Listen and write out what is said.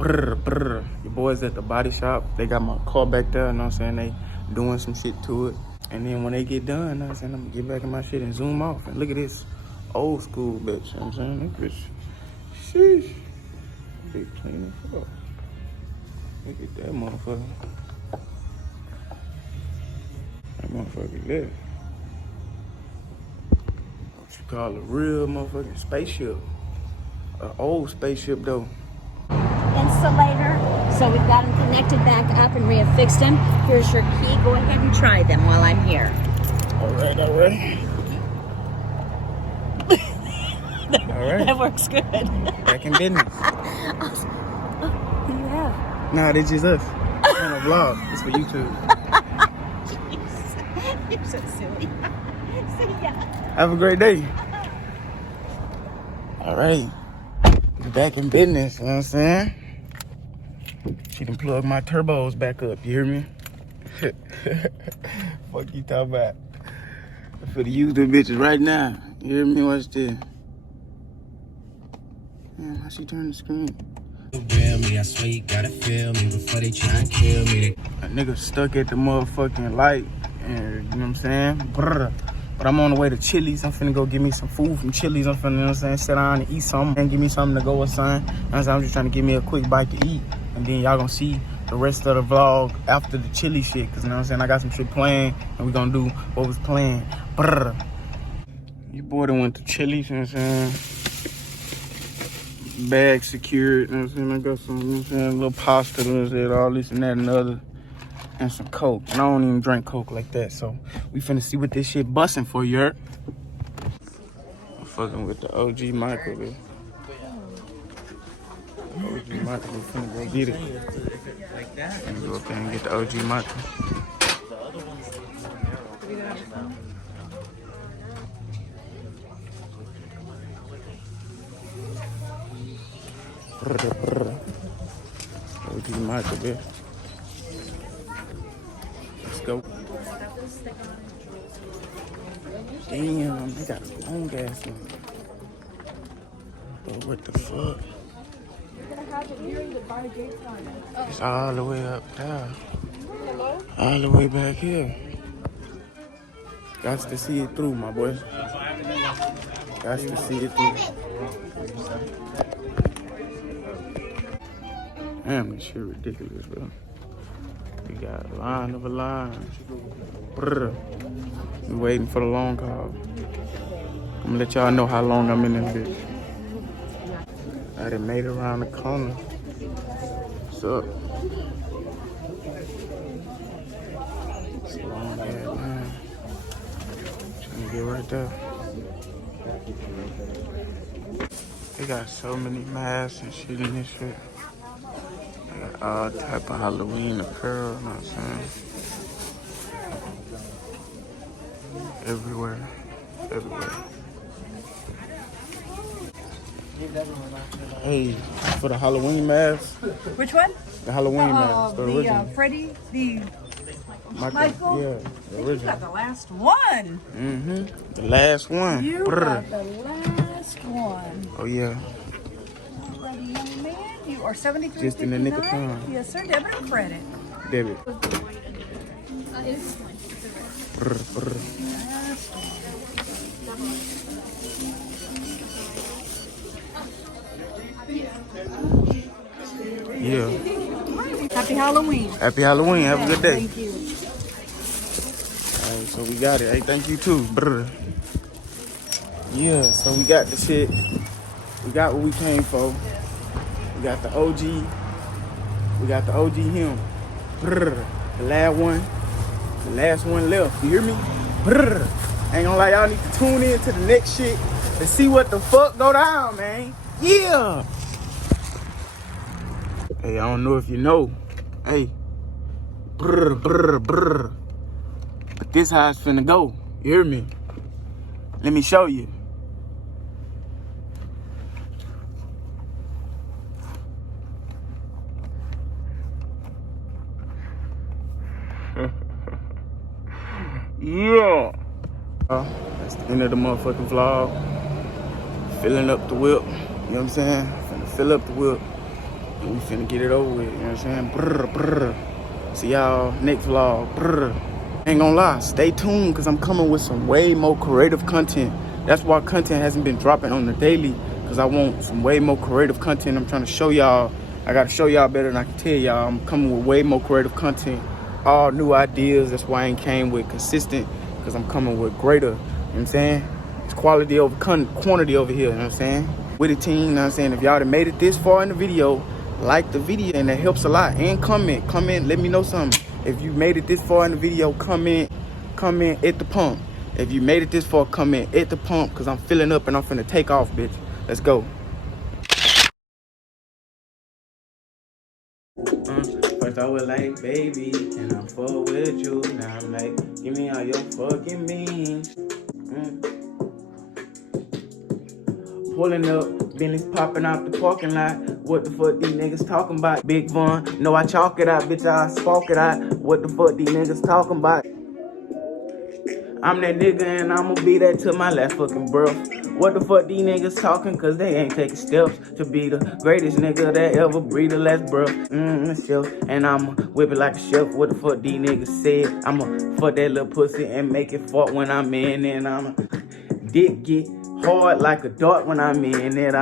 Brr, brr. Your boys at the body shop. They got my car back there, you know what I'm saying? They doing some shit to it. And then when they get done, you know what I'm saying, I'm gonna get back in my shit and zoom off. And look at this old school bitch, you know what I'm saying? Look at this. Sheesh. Big clean as fuck. Look at that motherfucker. That motherfucker there. What you call a real motherfucking spaceship. An old spaceship though. Insulator. So we've got them connected back up and we have fixed them. Here's your key. Go ahead and try them while I'm here. All right. All right. That works good. Back in business. Who do you have? Nah, they just us. On a vlog. It's for YouTube. You're so silly. See ya. Have a great day. All right. Back in business, you know what I'm saying? She done plug my turbos back up, you hear me? Fuck you talking about? I'm finna use them bitches right now. You hear me? Watch this. Damn, how she turn the screen? Me, I swear you gotta feel me before they try and kill me. A nigga stuck at the motherfucking light, and you know what I'm saying? Brr. But I'm on the way to Chili's. I'm finna go get me some food from Chili's. I'm finna, you know what I'm saying, sit down and eat something and give me something to go with, son. You know what I'm saying? I'm just trying to give me a quick bite to eat. And then y'all gonna see the rest of the vlog after the chili shit. Cause you know what I'm saying? I got some shit planned and we gonna do what was planned. Brr. Your boy done went to Chili's, you know what I'm saying? Bag secured, you know what I'm saying? I got some, you know what I'm saying, a little pasta, you know what I'm saying, all this and that and the other. And some Coke. And I don't even drink Coke like that. So we finna see what this shit busting for, you heard? I'm fucking with the OG Michael, dude. OG Michael, we finna go get it. Finna go up there and get the OG Michael. OG Michael, bitch. Let's go. Damn, they got a long ass one. But what the fuck? It's all the way up there. All the way back here. Got to see it through, my boy. Got to see it through. Damn, this shit ridiculous, bro. We got a line of a line. Brr. We waiting for the long call. I'm gonna let y'all know how long I'm in this bitch. I done made it around the corner. What's up? It's a long ass line. Trying to get right there. They got so many masks and shit in this shit. They got all type of Halloween apparel, you know what I'm saying? Everywhere. Everywhere. Hey, for the Halloween mask. Which one? The Halloween mask, the original. Freddy, the Michael? Yeah, the you original. got the last one. Mm-hmm. The last one. You Brr. got the last one. Oh, yeah. Ready, young man? You are 73. Just in the nick of time. Yes, sir. Debit or credit? Debit. Brr, brr. Yeah. Happy Halloween. Happy Halloween. Have a good day. Thank you. All right, so we got it. Hey, thank you too. Brr. Yeah, so we got the shit. We got what we came for. We got the OG. We got the OG him. Brr. The last one. The last one left. You hear me? Brr. Ain't gonna lie, y'all need to tune in to the next shit and see what the fuck go down, man. Yeah. Hey, I don't know if you know. Hey. Brr, brr, brr. But this how it's finna go. You hear me? Let me show you. Yeah. That's the end of the motherfucking vlog. Filling up the whip. You know what I'm saying? Finna fill up the whip. And we finna get it over with, you know what I'm saying? Brr, brr. See y'all next vlog. Brr. Ain't gonna lie, stay tuned, because I'm coming with some way more creative content. That's why content hasn't been dropping on the daily, because I want some way more creative content. I'm trying to show y'all. I gotta show y'all better than I can tell y'all. I'm coming with way more creative content. All new ideas. That's why I ain't came with consistent, because I'm coming with greater. You know what I'm saying? It's quality over quantity over here, you know what I'm saying? With the team, you know what I'm saying? If y'all done made it this far in the video, like the video, and that helps a lot. And comment, let me know something. If you made it this far in the video, comment at the pump. If you made it this far, comment at the pump, because I'm filling up and I'm finna take off, bitch. Let's go. First I was like, baby, can I fuck with you? Now I'm like, give me all your fucking means. Pulling up, Bentley's popping out the parking lot. What the fuck these niggas talking about? Big Von, no, I chalk it out, bitch, I spark it out. What the fuck these niggas talking about? I'm that nigga and I'ma be that to my last fucking breath. What the fuck these niggas talking? Cause they ain't taking steps to be the greatest nigga that ever breathed the last breath. And I'ma whip it like a chef. What the fuck these niggas said? I'ma fuck that little pussy and make it fart when I'm in. And I'ma dick get hard like a dart when I'm in it.